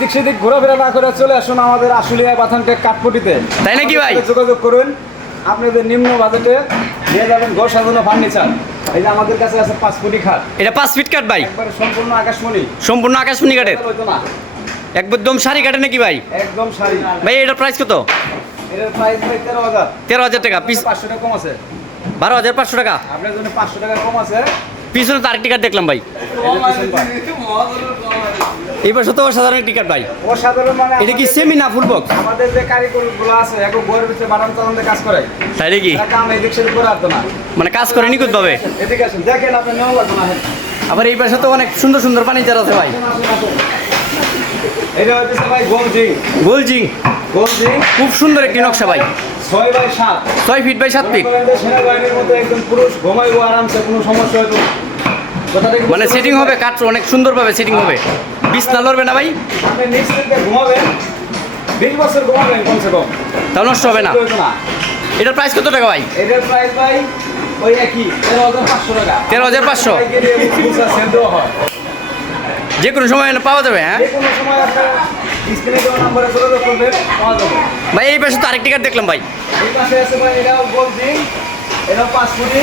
দিক সেদিক ঘোরাফেরা না করে চলে আসুন আমাদের আশুলিয়া বাথানকে কাঠপটিতে। তাই নাকি ভাই? যোগাযোগ করুন। আপনাদের নিম্ন বাজেটে নিয়ে যাবেন ঘর সাজানো ফার্নিচার এই যে আমাদের কাছে আছে পাঁচ কোটি খাট। এটা পাঁচ ফিট কাট ভাই? একবারে সম্পূর্ণ আকাশমণি। সম্পূর্ণ আকাশমণি কাঠের? হইতো না। একদম শাড়ি কাটে নাকি ভাই? একদম শাড়ি। ভাই এটার প্রাইস কত? এটার প্রাইস ভাই তেরো হাজার। তেরো হাজার টাকা। পিস পাঁচশো টাকা কম আছে। বারো হাজার পাঁচশো টাকা? আপনার জন্য পাঁচশো টাকা কম আছে। পিছনে তো আরেকটি কাঠ দেখলাম ভাই। এই যে পিছন পাট। সাধারণ একটি কাঠ ভাই। অসাধারণ মানে এটা কি সেমি না ফুল বক্স আমাদের যে কারিগরগুলো আছে এখন বইয়ের ভিতরে বানান চালানোর কাজ করে। তাই নাকি? কাম এদিক সেদিক করে আসতো না। মানে কাজ করে নিখুঁত ভাবে? এদিকে আসেন দেখেন আপনি নেওয়া লাগবে না আবার এই পাশে তো অনেক সুন্দর সুন্দর ফার্নিচার আছে ভাই। এটা হচ্ছে ভাই গোলজিং গোলজিং গোলজিং খুব সুন্দর একটি নকশা ভাই। ছয় বাই সাত। ছয় ফিট বাই সাত ফিট সেনাবাহিনীর মধ্যে একজন পুরুষ ঘুমাইবো আরামসে কোনো সমস্যা হয়তো মানে সেটিং হবে কাঠ অনেক সুন্দরভাবে সেটিং হবে। বিছনা লড়বে না ভাই? আপনি ঘুমাবেন বিশ বছর ঘুমাবেন কমসে কম। তাও নষ্ট হবে না। এটার প্রাইস কত টাকা ভাই? এটার প্রাইস ভাই ওই একই তেরো হাজার পাঁচশো টাকা। 13,500 পাইকারি এবং খুচরা সেল দেওয়া যে কোনো সময় পাওয়া যাবে হ্যাঁ? ভাই এই পাশে তো আরেকটি কাঠ দেখলাম ভাই। এই পাশে আছে ভাই এটাও বলছি এটাও পাঁচ কোটি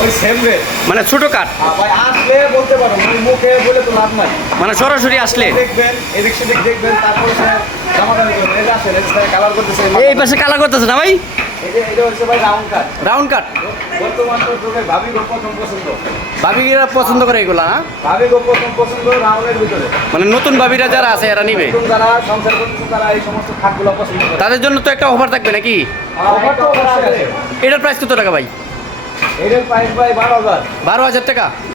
ওই সেম রেট মানে ছোট কাঠ। ভাই আসলে বলতে পারো মানে মুখে বলে তো লাভ নাই। মানে সরাসরি আসলে। দেখবেন এদিক সেদিক দেখবেন তারপরে সে করবেন এই যে আসেন এই যে কালার করতেছে এই পাশে কালার করতেছে না ভাই? রাউন্ড কাট পছন্দ। ভাবিরা পছন্দ করে এগুলা হ্যাঁ? মানে নতুন ভাবিরা যারা আছে এরা নিবে? তাদের জন্য তো একটা অফার থাকবে নাকি? আছে। এটার প্রাইস কত টাকা ভাই? বারো হাজার টাকা?